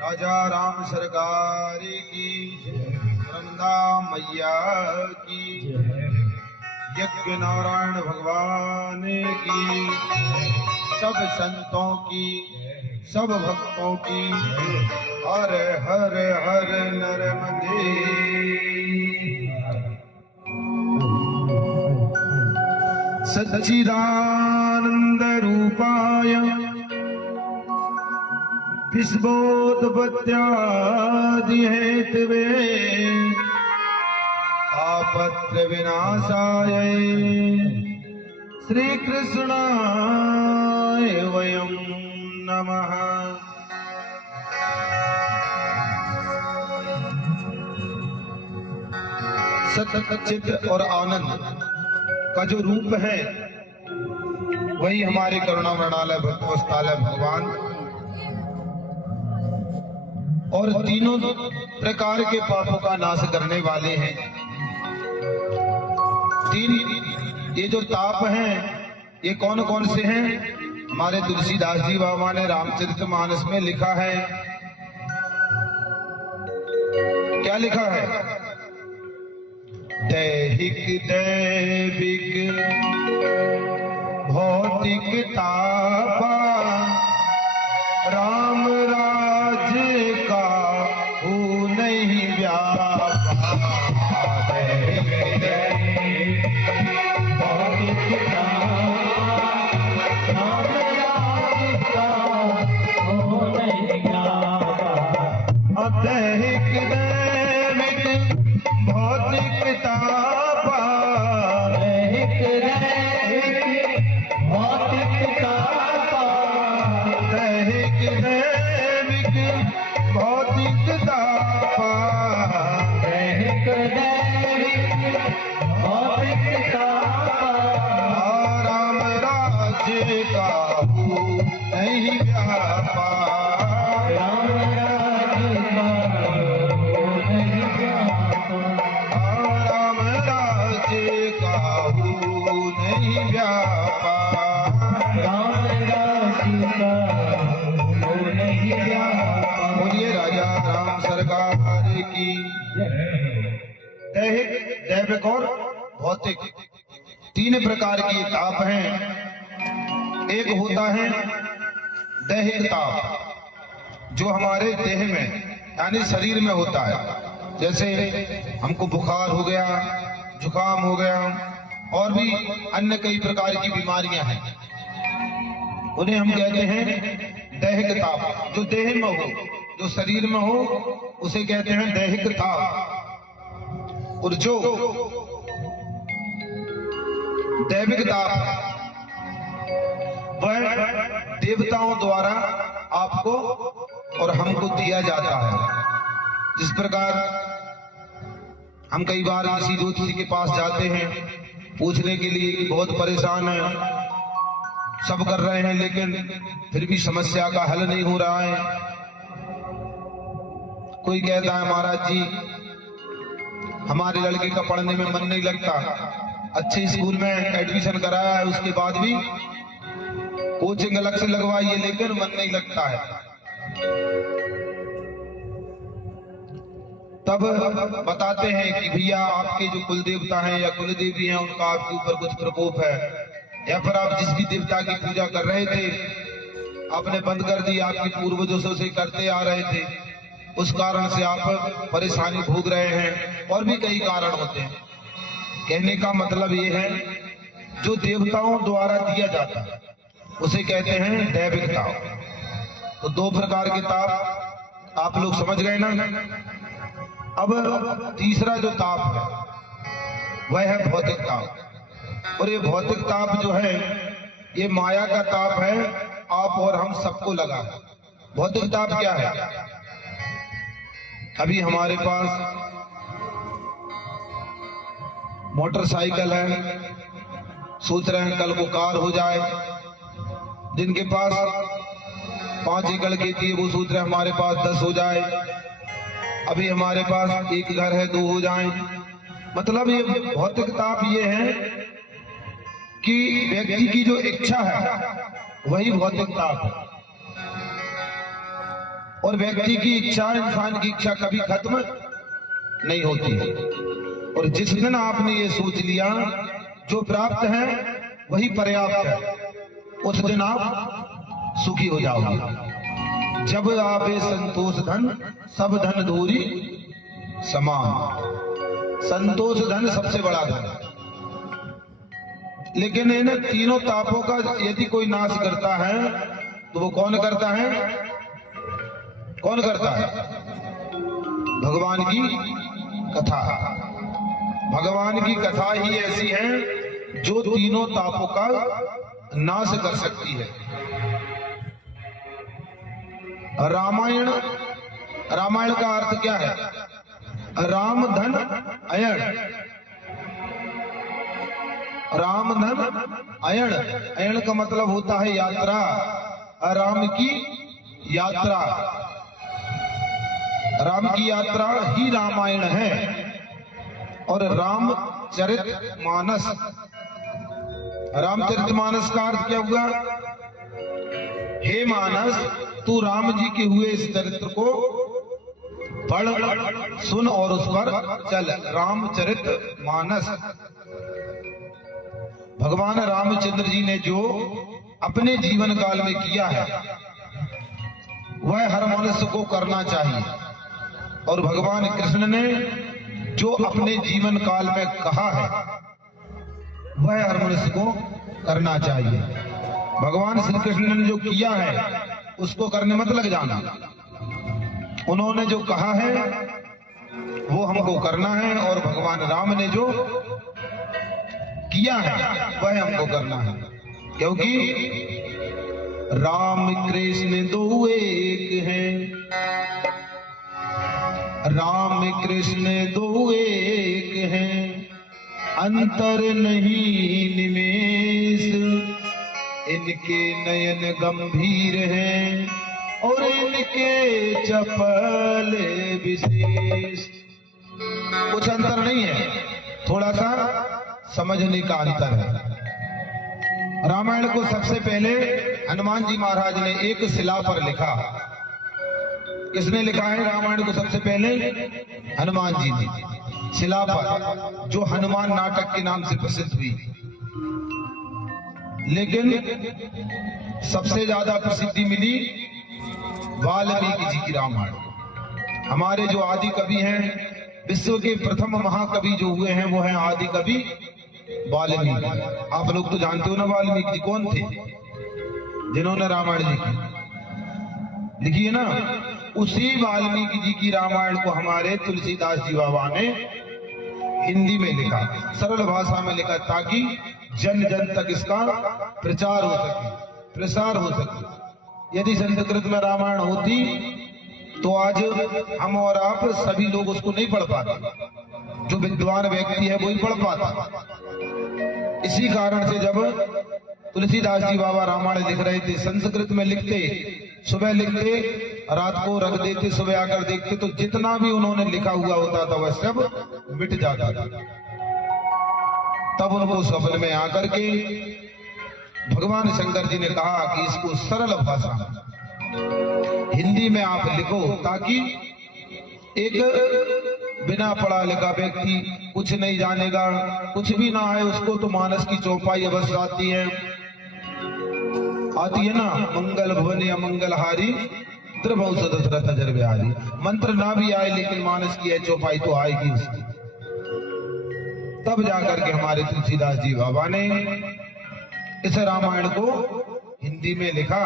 राजा राम सरकार की, वृंदा मैया की, यज्ञ नारायण भगवान की, सब संतों की, सब भक्तों की, हर हर हर नर्मदे। सच्चिदानंद रूपाय विश्वोत्पत्त्यादि हेतवे आपत्र विनाशाय श्री कृष्णाय वयं नमः। सच्चित और आनंद का जो रूप है वही हमारे करुणा मृणालय भक्तवत्सलालय भगवान, और तीनों प्रकार के पापों का नाश करने वाले हैं। तीन ये जो ताप हैं ये कौन कौन से हैं? हमारे तुलसीदास जी बाबा ने रामचरितमानस में लिखा है। क्या लिखा है? दैहिक दैविक भौतिक तापा राम राज्य का हो नहीं व्यापा। दैहिक दैविक भौतिक तापा राम राज्य का हो नहीं व्यापा। दैहिक दैविक भौतिक तापा, दैहिक दैविक भौतिक तापा, दैहिक दैविक भौतिक तापा, दैहिक दैविक भौतिक तापा, राम राज्य का हो नहीं व्यापा। राम राज्य का हो नहीं व्यापा, राम राज्य का हो नहीं व्यापा, राम राज्य का हो नहीं व्यापा। बोलिए राजा राम सरकार की। दैहिक दैविक और भौतिक तीन प्रकार की ताप हैं। एक होता है दैहिक ताप जो हमारे देह में यानी शरीर में होता है। जैसे हमको बुखार हो गया, जुकाम हो गया और भी अन्य कई प्रकार की बीमारियां हैं, उन्हें हम कहते हैं दैहिक ताप। जो देह में हो, जो शरीर में हो, उसे कहते हैं दैहिक ताप। और जो दैविक ताप वह देवताओं द्वारा आपको और हमको दिया जाता है। जिस प्रकार हम कई बार किसी ज्योतिषी के पास जाते हैं पूछने के लिए कि बहुत परेशान है, सब कर रहे हैं लेकिन फिर भी समस्या का हल नहीं हो रहा है। कोई कहता है महाराज जी हमारे लड़के का पढ़ने में मन नहीं लगता, अच्छे स्कूल में एडमिशन कराया है, उसके बाद भी कोचिंग अलग से लगवाई है लेकिन मन नहीं लगता है। तब बताते हैं कि भैया आपके जो कुल देवता हैं या कुल देवी हैं उनका आपके ऊपर कुछ प्रकोप है, या फिर आप जिस भी देवता की पूजा कर रहे थे आपने बंद कर दी, आपके पूर्वजों से करते आ रहे थे, उस कारण से आप परेशानी भोग रहे हैं। और भी कई कारण होते हैं। कहने का मतलब ये है जो देवताओं द्वारा दिया जाता है उसे कहते हैं दैविक ताप। तो दो प्रकार के ताप आप लोग समझ गए ना। अब तीसरा जो ताप है वह है भौतिक ताप। और ये भौतिक ताप जो है ये माया का ताप है, आप और हम सबको लगा है। भौतिक ताप क्या है? अभी हमारे पास मोटरसाइकिल है, सोच रहे हैं कल को कार हो जाए। जिनके पास 5 एकड़ खेती है वो सोच रहे हैं हमारे पास 10 हो जाए। अभी हमारे पास 1 घर है 2 हो जाए। मतलब ये भौतिक ताप ये है कि व्यक्ति की जो इच्छा है वही भौतिक ताप है। और व्यक्ति की इच्छा, इंसान की इच्छा कभी खत्म नहीं होती है। और जिस दिन आपने ये सोच लिया जो प्राप्त है वही पर्याप्त है, उस दिन आप सुखी हो जाओगे। जब आवे संतोष धन सब धन धूरी समान। संतोष धन सबसे बड़ा धन। लेकिन इन तीनों तापों का यदि कोई नाश करता है तो वो कौन करता है? कौन करता है? भगवान की कथा। भगवान की कथा ही ऐसी है जो तीनों तापों का नाश कर सकती है। रामायण, रामायण का अर्थ क्या है? राम धन अयण। राम धन अयण। अयण का मतलब होता है यात्रा। राम की यात्रा, राम की यात्रा ही रामायण है। और रामचरित मानस, रामचरित मानस का अर्थ क्या हुआ? हे मानस, तू राम जी के हुए इस चरित्र को पढ़, सुन और उस पर चल। रामचरित मानस। भगवान रामचंद्र जी ने जो अपने जीवन काल में किया है वह हर मनुष्य को करना चाहिए। और भगवान कृष्ण ने जो अपने जीवन काल में कहा है वह हर मनुष्य को करना चाहिए। भगवान श्री कृष्ण ने जो किया है उसको करने मत लग जाना। उन्होंने जो कहा है वो हमको करना है, और भगवान राम ने जो किया है वह हमको करना है। क्योंकि राम कृष्ण दो एक हैं, राम कृष्ण दो एक हैं, अंतर नहीं निमेष, इनके नयन गंभीर हैं और इनके चपल विशेष। कुछ अंतर नहीं है, थोड़ा सा समझने का अंतर है। रामायण को सबसे पहले हनुमान जी महाराज ने एक शिला पर लिखा। किसने लिखा है रामायण को सबसे पहले? हनुमान जी ने, शिला पर, जो हनुमान नाटक के नाम से प्रसिद्ध हुई। लेकिन सबसे ज्यादा प्रसिद्धि मिली वाल्मीकि जी की रामायण। हमारे जो आदि कवि हैं, विश्व के प्रथम महाकवि जो हुए हैं वो हैं आदि कवि वाल्मीकि। आप लोग तो जानते हो ना वाल्मीकि जी कौन थे, जिन्होंने रामायण लिखी है ना। उसी वाल्मीकि जी की रामायण को हमारे तुलसीदास जी बाबा ने हिंदी में लिखा, सरल भाषा में लिखा, ताकि जन जन तक इसका प्रचार हो सके, प्रसार हो सके। यदि संस्कृत में रामायण होती तो आज हम और आप सभी लोग उसको नहीं पढ़ पाते। जो विद्वान व्यक्ति है वो ही पढ़ पाता। इसी कारण से जब तुलसीदास जी बाबा रामायण लिख रहे थे, संस्कृत में लिखते, सुबह लिखते, रात को रख देते, सुबह आकर देखते तो जितना भी उन्होंने लिखा हुआ होता था वह सब मिट जाता था। तब उनको स्वप्न में आकर के भगवान शंकर जी ने कहा कि इसको सरल भाषा में हिंदी में आप लिखो, ताकि एक बिना पढ़ा लिखा व्यक्ति, कुछ नहीं जानेगा, कुछ भी ना है उसको तो मानस की चौपाई अवश्य आती है ना, मंगल भवन या मंगलहारी मंत्र ना भी आए लेकिन मानस की है चौपाई तो आएगी उसकी। तब जाकर के हमारे तुलसीदास जी बाबा ने इस रामायण को हिंदी में लिखा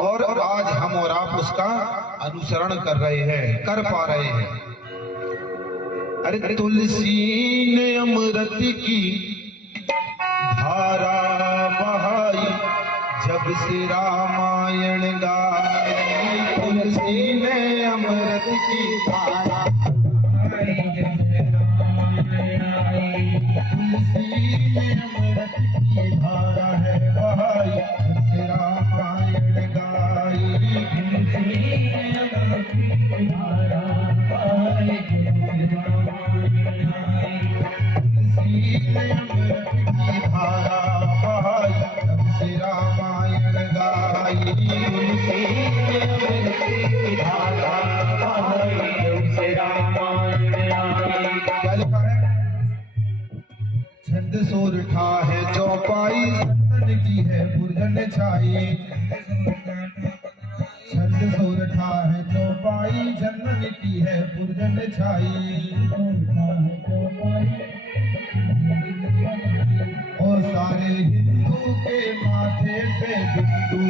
और आज हम और आप उसका अनुसरण कर रहे हैं, कर पा रहे हैं। अरे तुलसी ने अमृत की धारा बहाई, जब से रामायण गाई। तुलसी ने अमृत की धारा, तुलसी ने अमृत की धारा है बहाई, जब से रामायण गाई। तुलसी ने अमृत की धारा बहाई, तुलसी ने अमृत की धारा बहाई, जब से रामायण गाई। तुलसी ने अमृत की धारा बहाई, जब से रामायण गाई। क्या लिखा है? छंद सोरठा है चौपाई, संतन की है पुरजन छाई। छंद सोरठा है चौपाई, जनन की है पुरजन छाई। और सारे हिंदू के माथे पे बिंदु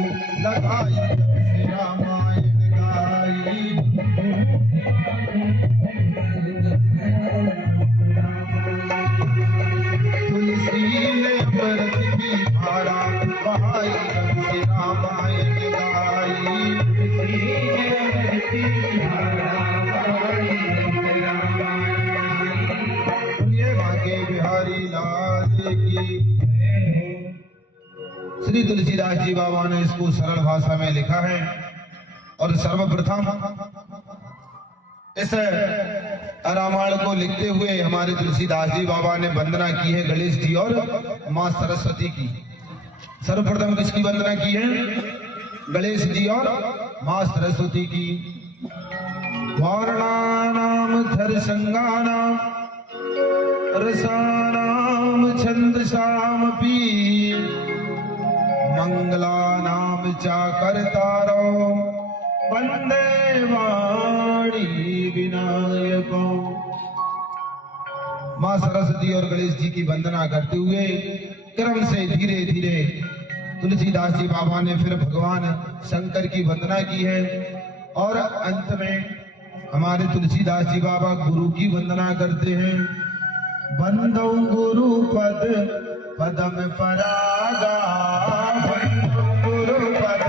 लगाई, जब से रामायण गाई। तुलसी ने अमृत की धारा बहाई, जब से रामायण गाई। तुलसी ने अमृत की धारा बहाई, जब से रामायण गाई। सुनिए भाग्य बिहारी लाल की। श्री तुलसीदास जी बाबा ने इसको सरल भाषा में लिखा है और सर्वप्रथम इस रामायण को लिखते हुए हमारे तुलसीदास जी बाबा ने वंदना की है गणेश जी और मां सरस्वती की। सर्वप्रथम किसकी वंदना की है? गणेश जी और मां सरस्वती की। वर्णानाम धर संगानाम रसानाम छंदसाम पी, मंगलानाम चा करतारो वंदे वाणी विनायको। मां सरस्वती और गणेश जी की वंदना करते हुए क्रम से धीरे धीरे तुलसीदास जी बाबा ने फिर भगवान शंकर की वंदना की है और अंत में हमारे तुलसीदास जी बाबा गुरु की वंदना करते हैं। बंदौ गुरु पद पदम परागा, बंदौ गुरु पद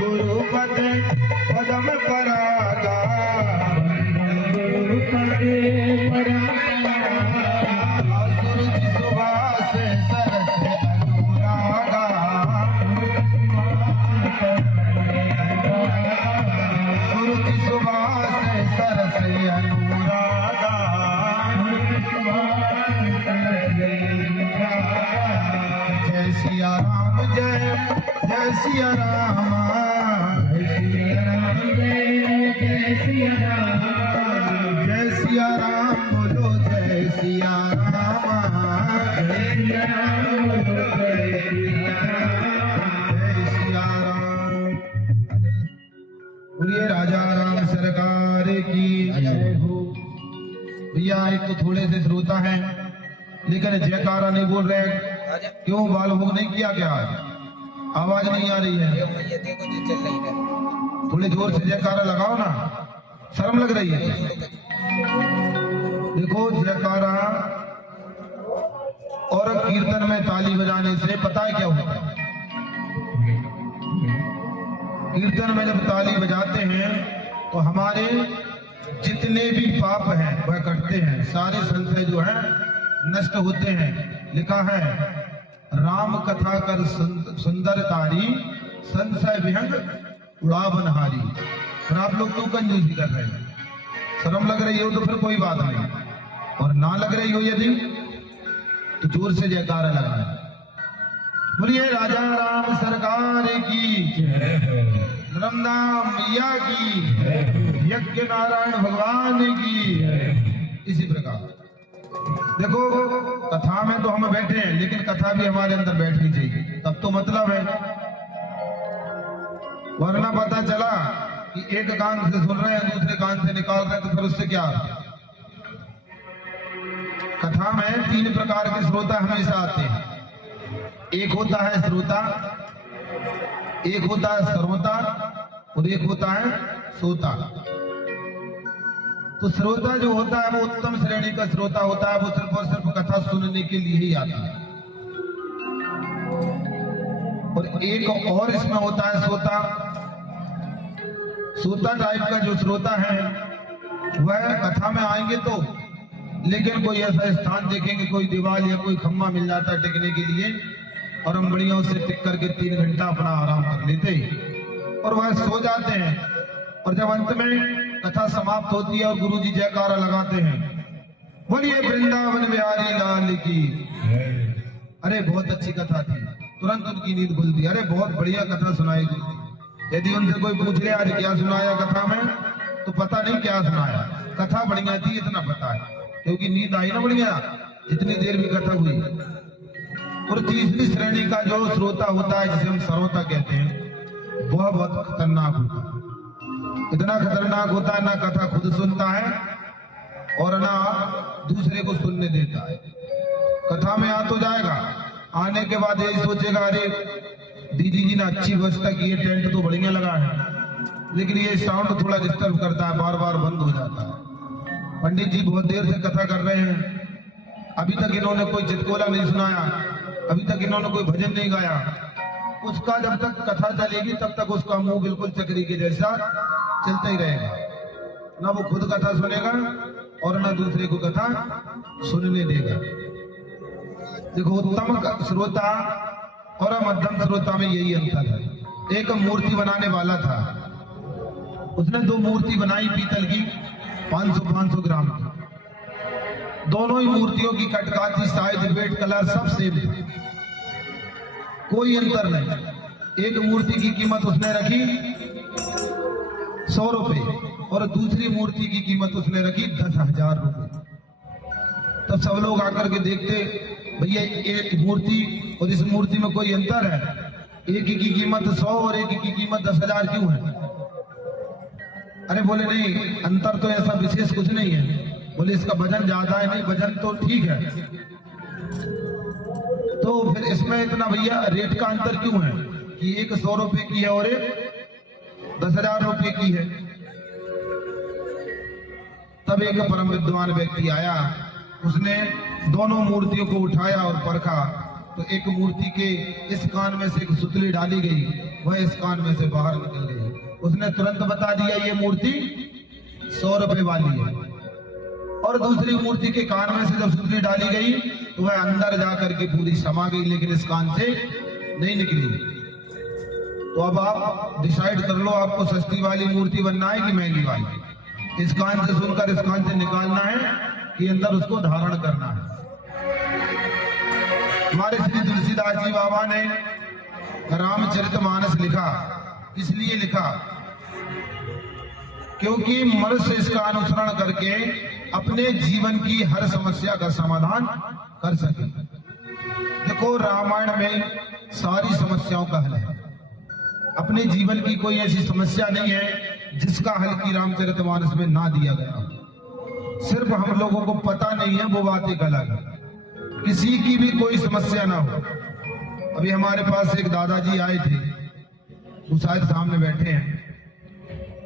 गुरु पद पदम परागा, गुरु पद सूरज सुभाष सरस अनुरागा, सूरज सुभाष सरस अनुरागा। जय सिया राम, जय जय सिया राम, जय सिया राम, जय सिया राम बोलो, जय सिया राम, जय सिया राम बोलो, जय सिया राम, जय सिया राम। बोलिए राजा राम सरकार की जय हो। भैया एक तो थोड़े से श्रोता हैं लेकिन जयकारा नहीं बोल रहे, क्यों? बाल भोग नहीं किया क्या? आवाज नहीं आ रही है? थोड़े जोर से जयकारा लगाओ ना, शर्म लग रही है। देखो जयकारा और कीर्तन में ताली बजाने से पता है क्या होता है? कीर्तन में जब ताली बजाते हैं तो हमारे जितने भी पाप हैं वह कटते हैं, सारे संशय जो है नष्ट होते हैं। लिखा है राम कथा कर सुंदर तारी, संशय विहंग उड़ावनहारी। पर आप लोग क्यों कंजूसी कर रहे हैं? शर्म लग रही हो तो फिर कोई बात नहीं, और ना लग रही हो यदि तो जोर से जयकारा लगाएं। बोलिए राजा राम सरकार की, रामनाम मैया की, यज्ञ नारायण भगवान की। इसी प्रकार देखो कथा में तो हम बैठे हैं लेकिन कथा भी हमारे अंदर बैठनी चाहिए, तब तो मतलब है। वरना पता चला कि एक कान से सुन रहे हैं दूसरे कान से निकाल रहे हैं, तो फिर उससे क्या? कथा में 3 प्रकार के श्रोता हमेशा आते हैं। एक होता है श्रोता, एक होता है श्रोता और एक होता है श्रोता। तो श्रोता जो होता है वो उत्तम श्रेणी का श्रोता होता है, वो सिर्फ और सिर्फ कथा सुनने के लिए ही आता है। और एक और इसमें होता है श्रोता। श्रोता टाइप का जो श्रोता है वह कथा में आएंगे तो, लेकिन कोई ऐसा स्थान देखेंगे, कोई दीवार या कोई खम्मा मिल जाता है टिकने के लिए, और हम बढ़िया उसे टिक करके 3 घंटा अपना आराम कर लेते और वह सो जाते हैं। और जब अंत में कथा समाप्त होती है और गुरुजी जयकारा लगाते हैं, बोलिए वृंदावन बिहारी लाल की, अरे बहुत अच्छी कथा थी, तुरंत उनकी नींद खुलती। अरे बहुत बढ़िया कथा सुनाई गुरुजी। यदि उनसे कोई पूछ ले आज क्या सुनाया कथा में, तो पता नहीं क्या सुनाया, कथा बढ़िया थी इतना पता है, क्योंकि नींद आई ना बढ़िया जितनी देर भी कथा हुई। और तीसरी श्रेणी का जो श्रोता होता है, जिसे हम श्रोता कहते हैं, वह बहुत खतरनाक होता है। इतना खतरनाक होता है, ना कथा खुद सुनता है और ना दूसरे को सुनने देता है। कथा में आ तो जाएगा, आने के बाद यही सोचेगा अरे दीदी जी ने अच्छी व्यवस्था की है, टेंट तो बढ़िया लगा है, लेकिन ये साउंड थोड़ा डिस्टर्ब करता है, बार बार बंद हो जाता है। पंडित जी बहुत देर से कथा कर रहे हैं, अभी तक इन्होंने कोई चितकोला नहीं सुनाया, अभी तक इन्होंने कोई भजन नहीं गाया। उसका जब तक कथा चलेगी तब तक उसका मुंह बिल्कुल चक्री के जैसा चलता ही रहेगा, ना वो खुद कथा सुनेगा और ना दूसरे को कथा सुनने देगा। देखो उत्तम श्रोता और मध्यम श्रोता में यही अंतर है। एक मूर्ति बनाने वाला था, उसने 2 मूर्ति बनाई पीतल की, 500 ग्राम की। दोनों ही मूर्तियों की कटकाती, साइज, वेट, कलर सब सेम थे, कोई अंतर नहीं। एक मूर्ति की कीमत उसने रखी 100 रुपए और दूसरी मूर्ति की कीमत उसने रखी 10,000 रुपए। तब सब लोग आकर के देखते, भैया एक मूर्ति और इस मूर्ति में कोई अंतर है? एक की कीमत 100 और एक की कीमत 10,000 क्यों है? अरे बोले नहीं, अंतर तो ऐसा विशेष कुछ नहीं है। बोले इसका वजन ज्यादा है। नहीं, वजन तो ठीक है, तो फिर इसमें इतना भैया रेट का अंतर क्यों है कि एक 100 रुपए की है और एक 10,000 रुपए की है? तब एक परम विद्वान व्यक्ति आया, उसने दोनों मूर्तियों को उठाया और परखा, तो एक मूर्ति के इस कान में से एक सुतली डाली गई, वह इस कान में से बाहर निकल गई। उसने तुरंत बता दिया ये मूर्ति 100 रुपए वाली है। और दूसरी मूर्ति के कान में से जब सुतली डाली गई तो वह अंदर जाकर के पूरी समा गई, लेकिन इस कान से नहीं निकली। तो अब आप डिसाइड कर लो, आपको सस्ती वाली मूर्ति बनना है कि महंगी वाली? इस कान से सुनकर इस कान से निकालना है कि अंदर उसको धारण करना है? हमारे श्री तुलसीदास जी बाबा ने रामचरितमानस लिखा, इसलिए लिखा क्योंकि मनुष्य इसका अनुसरण करके अपने जीवन की हर समस्या का समाधान कर सके। देखो रामायण में सारी समस्याओं का हल है, अपने जीवन की कोई ऐसी समस्या नहीं है जिसका हल की रामचरितमानस में ना दिया गया। सिर्फ हम लोगों को पता नहीं है, वो बात एक अलग है। किसी की भी कोई समस्या ना हो। अभी हमारे पास एक दादाजी आए थे, वो शायद सामने बैठे हैं,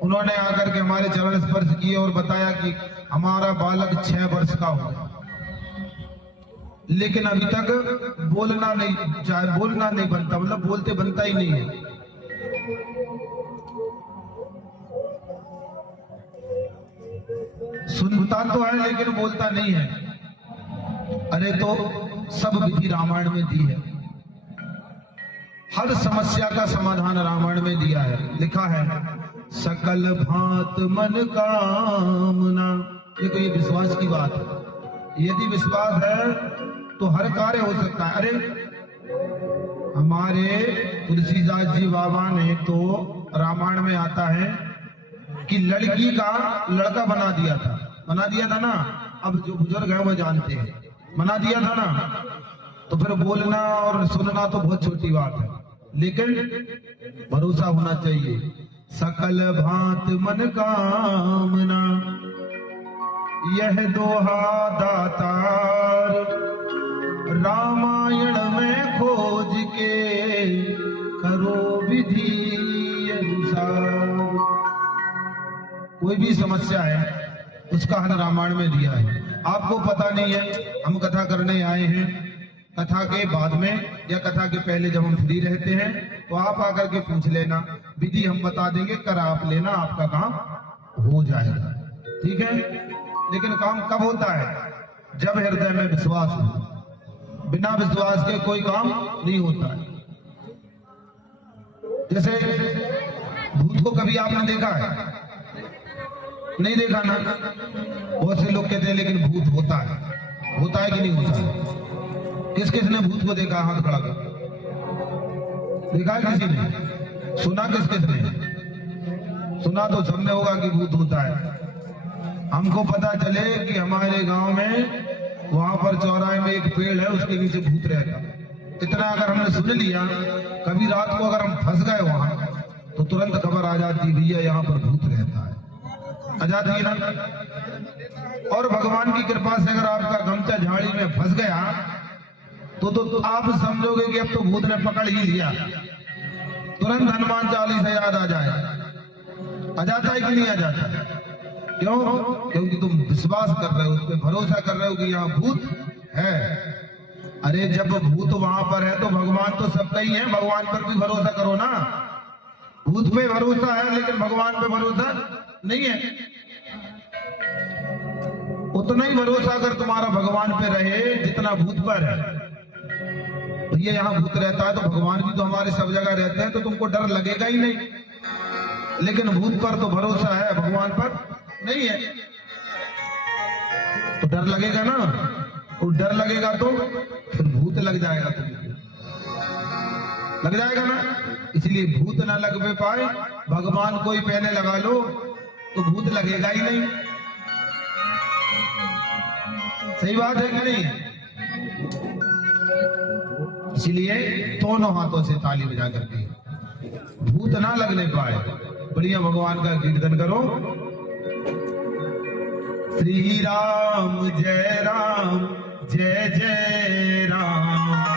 उन्होंने आकर के हमारे चरण स्पर्श किए और बताया कि हमारा बालक 6 वर्ष का हो गया, लेकिन अभी तक बोलना नहीं बनता, मतलब बोलते बनता ही नहीं है। सुनता तो है लेकिन बोलता नहीं है। अरे तो सब विधि रामायण में दी है, हर समस्या का समाधान रामायण में दिया है। लिखा है सकल भांत मन कामना। देखो ये विश्वास की बात है, यदि विश्वास है तो हर कार्य हो सकता है। अरे हमारे तुलसीदास जी बाबा ने तो रामायण में आता है कि लड़की का लड़का बना दिया था ना। अब जो बुजुर्ग है वो जानते हैं, बना दिया था ना। तो फिर बोलना और सुनना तो बहुत छोटी बात है, लेकिन भरोसा होना चाहिए। सकल भांत मन कामना, यह दोहा दातार रामायण में खोज के करो विधि अनुसार। कोई भी समस्या है उसका हल रामायण में दिया है। आपको पता नहीं है, हम कथा करने आए हैं, कथा के बाद में या कथा के पहले जब हम फ्री रहते हैं तो आप आकर के पूछ लेना, विधि हम बता देंगे, कर आप लेना, आपका काम हो जाएगा, ठीक है। लेकिन काम कब होता है? जब हृदय में विश्वास हो। बिना विश्वास के कोई काम नहीं होता है। जैसे भूत को कभी आपने देखा है? नहीं देखा ना। बहुत से लोग कहते हैं लेकिन भूत होता है कि नहीं होता है? किस किस ने भूत को देखा? हाथ खड़ा कर। देखा है किसी ने? सुना किस किस ने? सुना तो सबने होगा कि भूत होता है। हमको पता चले कि हमारे गांव में वहां पर चौराहे में एक पेड़ है, उसके नीचे भूत रहता। इतना अगर हमने सुन लिया, कभी रात को अगर हम फंस गए वहां तो तुरंत खबर आ जाती, भैया यहाँ पर भूत रहता है। आ जाती है ना। और भगवान की कृपा से अगर आपका गमछा झाड़ी में फंस गया तो आप समझोगे कि अब तो भूत ने पकड़ ही लिया। तुरंत हनुमान चालीसा याद आ जाए। आ जाता है कि नहीं आ जाता? क्यों? क्योंकि तुम विश्वास कर रहे हो, उस पर भरोसा कर रहे हो कि यहाँ भूत है। अरे जब भूत वहां पर है तो भगवान तो सबका ही है, भगवान पर भी भरोसा करो ना। भूत पे भरोसा है लेकिन भगवान पे भरोसा नहीं है। उतना ही भरोसा अगर तुम्हारा भगवान पे रहे जितना भूत पर है। तो ये यहाँ भूत रहता है तो भगवान भी तो हमारे सब जगह रहते हैं, तो तुमको डर लगेगा ही नहीं। लेकिन भूत पर तो भरोसा है, भगवान पर नहीं है, तो डर लगेगा ना। और डर लगेगा तो फिर भूत लग जाएगा, तुम्हें लग जाएगा ना। इसलिए भूत ना लग पे पाए, भगवान को ही पहले लगा लो तो भूत लगेगा ही नहीं। सही बात है कि नहीं? इसलिए दोनों हाथों से ताली बजा करके भूत ना लगने पाए, बढ़िया भगवान का कीर्तन करो। श्री राम जय जय राम,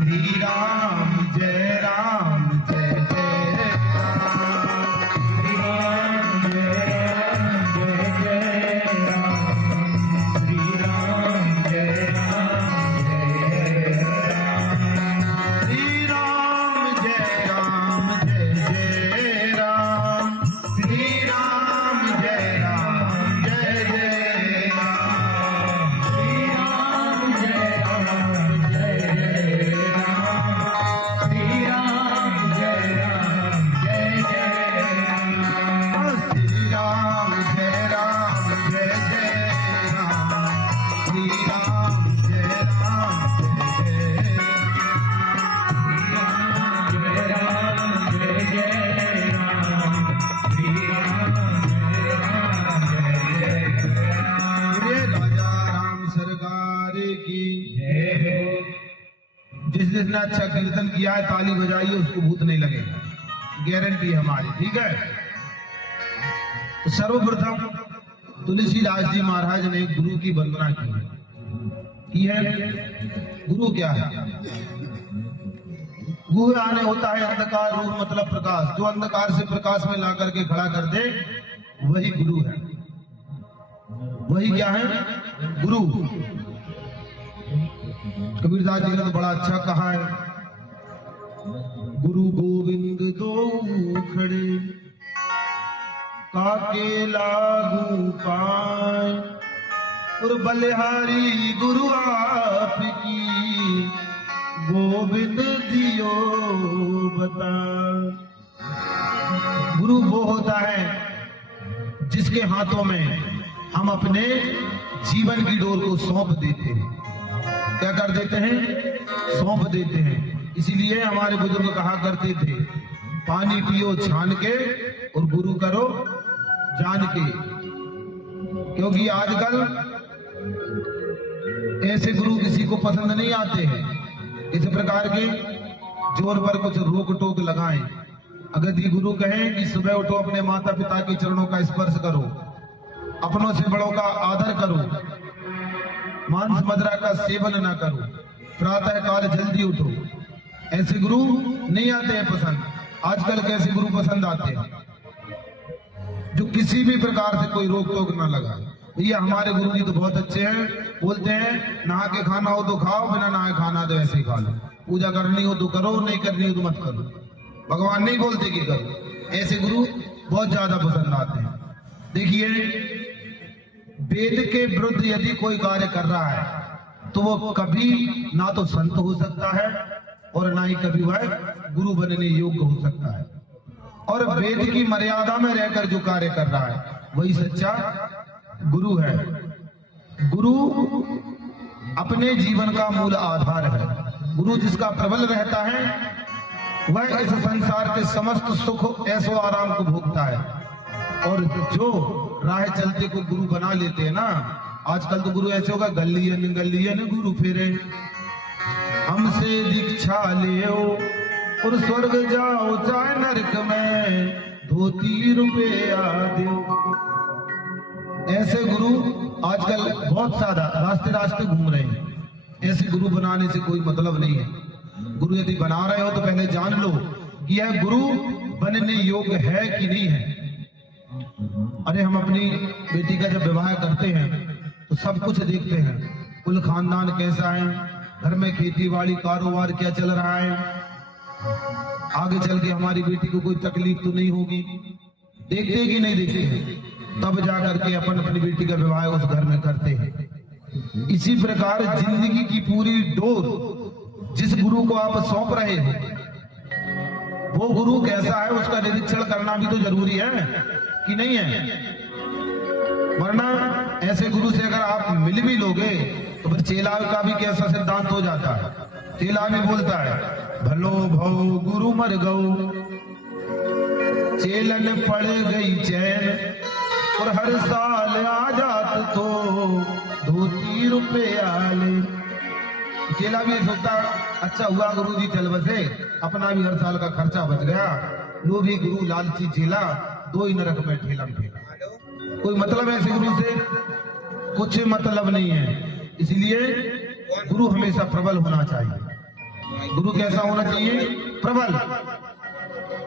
श्री राम जय राम जय जय राम, श्री राम जय राम, श्री राम जय राम जय राम, श्री राम जय राम जय जय राम, श्री राम जय राम जय जय राम, श्री राम जय राम जय जय राम, श्री राम जय राम जय जय राम, श्री राम जय राम जय जय राम, श्री राम जय राम जय जय जिसने अच्छा कीर्तन किया है ताली बजाइए, उसको भूत नहीं लगेगा, गारंटी है हमारी, ठीक है। तो सर्वप्रथम तुलसीदास जी महाराज ने गुरु की वंदना की है। गुरु क्या है? गुरु आने होता है अंधकार रूप मतलब प्रकाश, जो अंधकार से प्रकाश में ला करके खड़ा कर दे वही गुरु है। वही क्या है? गुरु। कबीरदास जी ने तो बड़ा अच्छा कहा है, गुरु गोविंद दो खड़े काके लागू पाए, और बलिहारी गुरु आपकी गोविंद दियो बता। गुरु वो होता है जिसके हाथों में हम अपने जीवन की डोर को सौंप देते हैं। क्या कर देते हैं? सौंप देते हैं। इसीलिए हमारे बुजुर्ग कहा करते थे, पानी पियो छान के और गुरु करो जान के। क्योंकि आजकल ऐसे गुरु किसी को पसंद नहीं आते हैं। इस प्रकार के जोर पर कुछ रोक टोक लगाएं, अगर ये गुरु कहें कि सुबह उठो अपने माता पिता के चरणों का स्पर्श करो, अपनों से बड़ों का आदर करो, मांस मदिरा का सेवन ना करो, प्रातः काल जल्दी उठो, ऐसे गुरु नहीं आते हैं पसंद। आजकल कैसे गुरु पसंद आते हैं जो किसी भी प्रकार से कोई रोक टोक ना लगाए। भैया हमारे गुरु जी तो बहुत अच्छे हैं, बोलते हैं नहा के खाना हो तो खाओ, बिना नहाए खाना तो ऐसे ही खा लो, पूजा करनी हो तो करो, नहीं करनी हो तो मत करो, भगवान नहीं बोलते कि करो। ऐसे गुरु बहुत ज्यादा पसंद आते हैं। देखिए वेद के विरुद्ध यदि कोई कार्य कर रहा है तो वो कभी ना तो संत हो सकता है और ना ही कभी वह गुरु बनने योग्य हो सकता है। और वेद की मर्यादा में रहकर जो कार्य कर रहा है वही सच्चा गुरु है। गुरु अपने जीवन का मूल आधार है। गुरु जिसका प्रबल रहता है वह इस संसार के समस्त सुख ऐसो आराम को भोगता है। और जो राह चलते को गुरु बना लेते हैं ना, आजकल तो गुरु ऐसे होगा गलियन गुरु फेरे, हमसे दीक्षा ले और स्वर्ग जाओ चाहे नरक में धोती रुपया दो। ऐसे गुरु आजकल बहुत ज्यादा रास्ते रास्ते घूम रहे हैं। ऐसे गुरु बनाने से कोई मतलब नहीं है। गुरु यदि बना रहे हो तो पहले जान लो कि यह गुरु बनने योग्य है कि नहीं है। अरे हम अपनी बेटी का जब विवाह करते हैं तो सब कुछ देखते हैं, कुल खानदान कैसा है, घर में खेती बाड़ी कारोबार क्या चल रहा है, आगे चल के हमारी बेटी को कोई तकलीफ तो नहीं होगी, देखते कि नहीं देखते हैं, तब जाकर के अपन अपनी बेटी का विवाह उस घर में करते हैं। इसी प्रकार जिंदगी की पूरी डोर जिस गुरु को आप सौंप रहे हो वो गुरु कैसा है उसका निरीक्षण करना भी तो जरूरी है कि नहीं है। वरना ऐसे गुरु से अगर आप मिल भी लोगे तो फिर चेला का भी कैसा सिद्धांत हो जाता है। चेला भी बोलता है भलो भव गुरु मर गौ, चेलन पड़ गई चैन और हर साल आ जात तो धोती रुपया ले। चेला भी सोचता अच्छा हुआ गुरु जी चल बसे, अपना भी हर साल का खर्चा बच गया। लो भी गुरु लालची चेला, दो ही नरक में ठेला ठेला। कोई मतलब है ऐसे गुरु से? कुछ मतलब नहीं है। इसलिए गुरु हमेशा प्रबल होना चाहिए। गुरु कैसा होना चाहिए? प्रबल।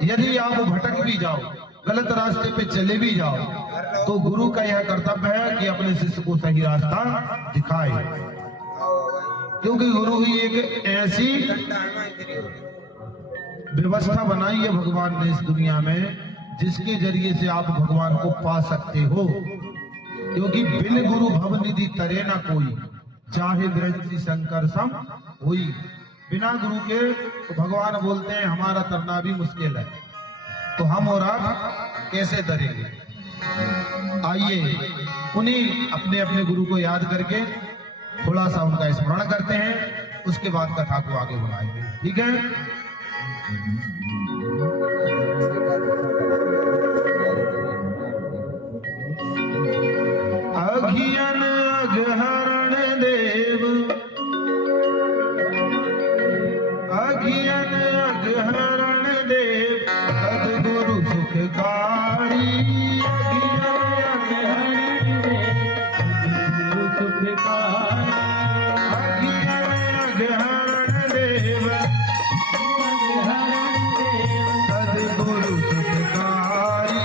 यदि आप भटक भी जाओ, गलत रास्ते पे चले भी जाओ, तो गुरु का यह कर्तव्य है कि अपने शिष्य को सही रास्ता दिखाए। क्योंकि गुरु ही एक ऐसी व्यवस्था बनाई है भगवान ने इस दुनिया में जिसके जरिए से आप भगवान को पा सकते हो। क्योंकि बिन गुरु भव निधि तरे ना कोई, चाहे दृष्टि शंकर सम हुई। बिना गुरु के तो भगवान बोलते हैं हमारा तरना भी मुश्किल है, तो हम और आप कैसे तरेंगे? आइए उन्हीं अपने अपने गुरु को याद करके थोड़ा सा उनका स्मरण करते हैं, उसके बाद कथा को आगे बढ़ाएंगे। ठीक है? अघियन अघहरण देव, अघियन अघहरण देव, सद्गुरु सुखकारी। अघियन अघहरण देव, सद्गुरु सुखकारी। अघियन अघहरण देव, सद्गुरु सुखकारी।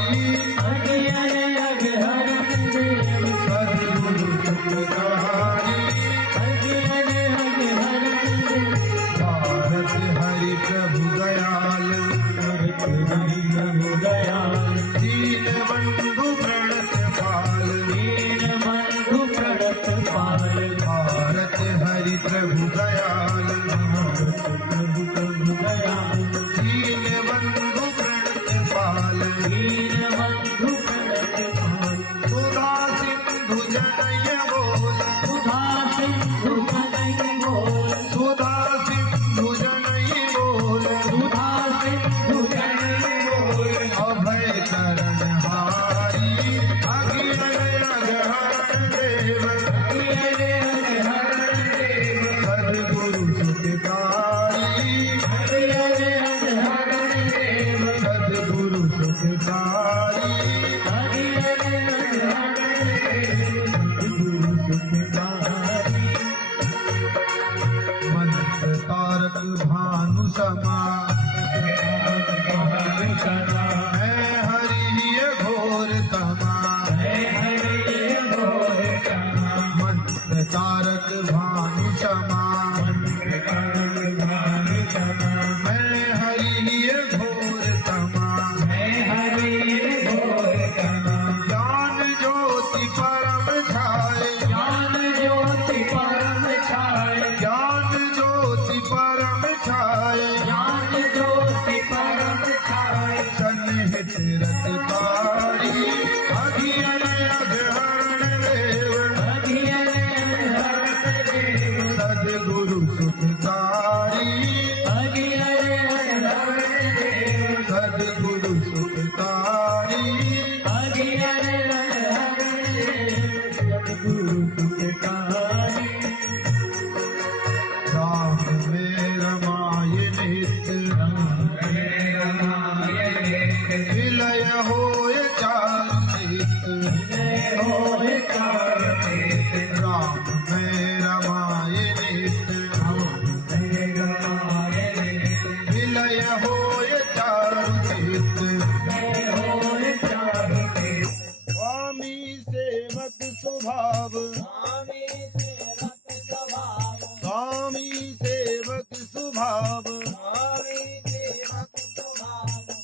अघियन अघहरण देव, सद्गुरु सुखकारी। अघियन अघहरण देव, भारत हरि प्रभु दयाल, भारत हरि प्रभु दयाल। दीन बंधु प्रणत पाल, दीन बंधु प्रणत पाल। भारत हरि प्रभु दयाल, तमा, है हरि घोर तमा, मंत्र तारक भानु क्षमा, है हरि घोर तमा, ज्ञान ज्योति परम छाए, ज्ञान ज्योति परम छाए, सन्निहित रतकारी, अघियन अघहरण देव, सद्गुरु सुखकारी, सद्गुरु सुखकारी, राम में रमाय नित्य, विलय होय चारु चित, राम में रमाय नित्य, विलय होय चारु चित, स्वामी सेवक स्वभाव, स्वामी सेवक स्वभाव,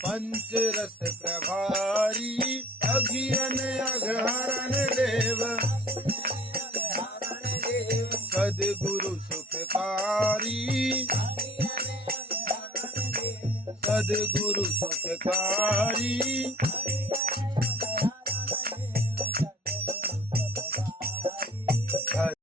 पंचरस प्रभारी, अघियन अघहरण देव, सद्गुरु सुखकारी, सद्गुरु सुखकारी,